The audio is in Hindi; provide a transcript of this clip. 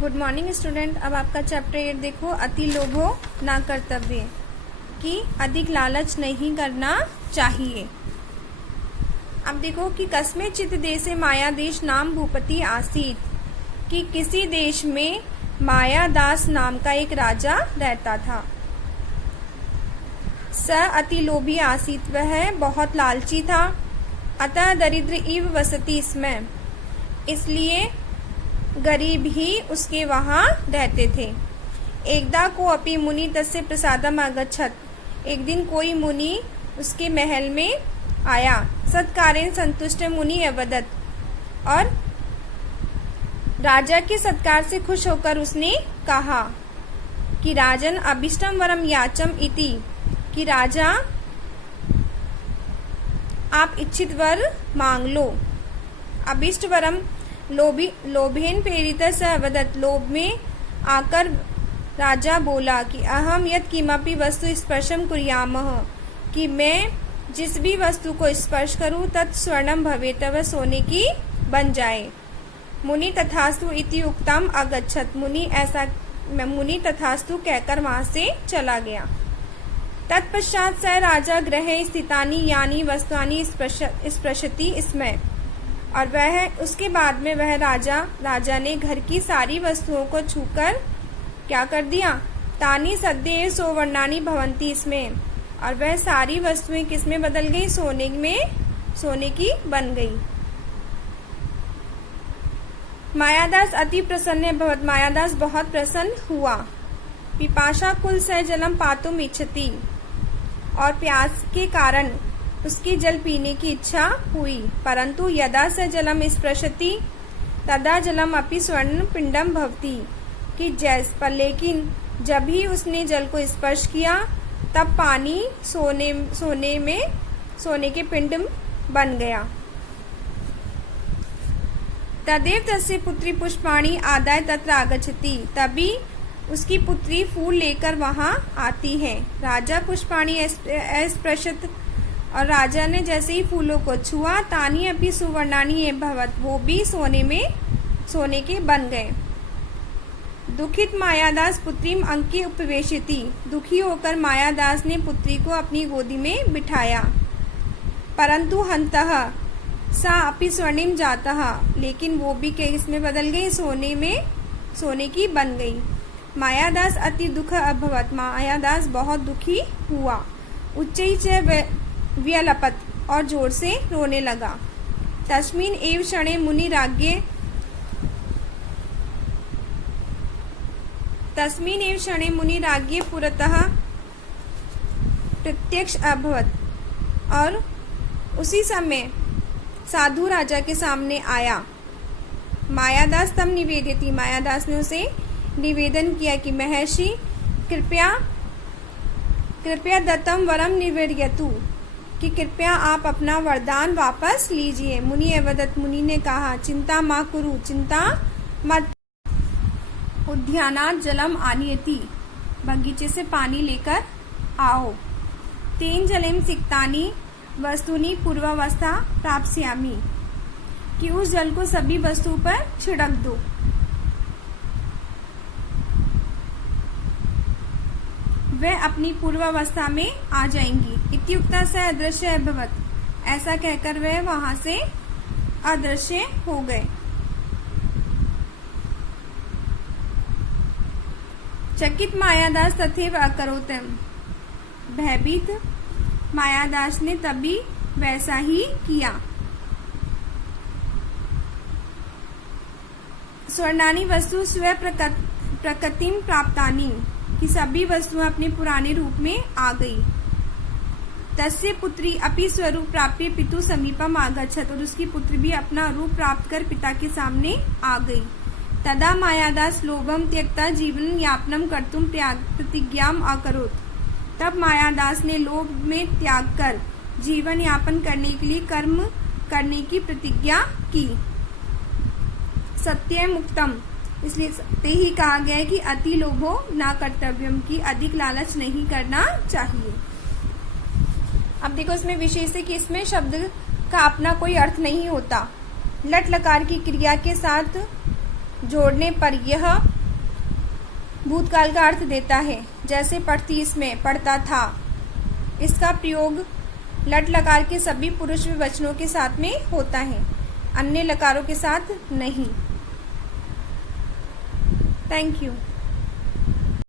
Good morning student. अब आपका चैप्टर 8 देखो, अति लोभो ना कर्तव्य, कि अधिक लालच नहीं करना चाहिए। अब देखो कि कस्मे चित देशे माया देश नाम भूपति आसीत, कि किसी देश में माया दास नाम का एक राजा रहता था। स अति लोभी आसीत, वह बहुत लालची था। अतः दरिद्र इव वसति इसमें, इसलिए गरीब ही उसके वहां रहते थे। एकदा को अपि मुनि तस्य प्रसादम आगच्छत, एक दिन कोई मुनि उसके महल में आया। सत्कारेण संतुष्ट मुनि अवदत, और राजा के सत्कार से खुश होकर उसने कहा कि राजन अभिष्टम वरम याचम इति, कि राजा आप इच्छित वर मांग लो। अभिष्ट वरम लोभेन प्रेरित स अवदत, लोभ में आकर राजा बोला कि अहम यत् किमपि वस्तु स्पर्शम कुर्यामः, कि मैं जिस भी वस्तु को स्पर्श करूं तत् स्वर्णम भवेत, वह सोने की बन जाए। मुनि तथास्तु इति उक्तम अगच्छत, मुनि तथास्तु कहकर वहां से चला गया। तत्पश्चात स राजा गृहे स्थितानि यानी वस्तुआनि स्पृशति स्म, और वह उसके बाद में वह राजा ने घर की सारी वस्तुओं को छूकर क्या कर दिया, तानी सद्य सोवर्णानी भवंती इसमें, और वह सारी वस्तुएं किस में बदल गई, सोने की बन गई। मायादास अति प्रसन्न भवत, मायादास बहुत प्रसन्न हुआ। पिपाशा कुल से जलम पातुम इच्छति, और प्यास के कारण उसकी जल पीने की इच्छा हुई। परंतु यदा स जलम स्पृशति तदा जलम अपि स्वर्ण पिंडम भवति, कि लेकिन जब ही उसने जल को स्पर्श किया तब पानी सोने के पिंड बन गया। तदेव तस्य पुत्री पुष्पाणि आदाय तत्र आगच्छति, तभी उसकी पुत्री फूल लेकर वहां आती है। राजा पुष्पाणि स्पृशत, और राजा ने जैसे ही फूलों को छुआ, तानी अपि सुवर्णानी भवत, वो भी सोने के बन गए। दुखित मायादास पुत्रीम अंके उपवेशिति, दुखी होकर मायादास ने पुत्री को अपनी गोदी में बिठाया। परंतु हंतः सा अपि स्वर्णिम जातः, लेकिन वो भी इसमें बदल गई, सोने की बन गई। मायादास अति दुख अभवत, मायादास बहुत दुखी हुआ। उच्चैः व्यलपत, और जोर से रोने लगा। तस्मिन् एव क्षणे मुनि राज्ञे पुरतः प्रत्यक्ष अभवत, और उसी समय साधु राजा के सामने आया। मायादास तम निवेदिति, मायादास ने उसे निवेदन किया कि महर्षि कृपया दत्तम वरम निवेदयतु, कि कृपया आप अपना वरदान वापस लीजिए। मुनि अवदत, मुनि ने कहा, चिंता मा कुरु, चिंता मत। उद्यानात जलम आनयति, बगीचे से पानी लेकर आओ। तेन जलेम सिक्तानि वस्तुनि पूर्वावस्था प्राप्स्यामि, कि उस जल को सभी वस्तु पर छिड़क दो। वह अपनी पूर्वावस्था में आ जाएंगी। इत्युक्ता से अदृश्य अभवत, ऐसा कहकर वह वहां से अदृश्य हो गए। चकित मायादास तथैव अकरोतम, भयभीत मायादास ने तभी वैसा ही किया। स्वर्णानी वस्तु स्व प्रकृतिम प्राप्तानी, कि सभी वस्तुएं अपने पुराने रूप में आ गई। तस्य पुत्री अपि स्वरूप प्राप्य पितु समीपम आगच्छत, और उसकी पुत्री भी अपना रूप प्राप्त कर पिता के सामने आ गई। तदा मायादास लोभम त्यक्ता जीवन यापनम कर्तुम प्रतिज्ञाम अकरोत, तब मायादास ने लोभ में त्याग कर जीवन यापन करने के लिए कर्म करने की प्रतिज्ञा की। सत्य मुक्तम, इसलिए ही कहा गया है कि अति लोभो ना कर्तव्यम, की अधिक लालच नहीं करना चाहिए। अब देखो इसमें विशेष है कि इसमें शब्द का अपना कोई अर्थ नहीं होता। लट लकार की क्रिया के साथ जोड़ने पर यह भूतकाल का अर्थ देता है। जैसे पढ़ती इसमें पढ़ता था। इसका प्रयोग लट लकार के सभी पुरुष विवचनों के साथ में होता है, अन्य लकारों के साथ नहीं। Thank you.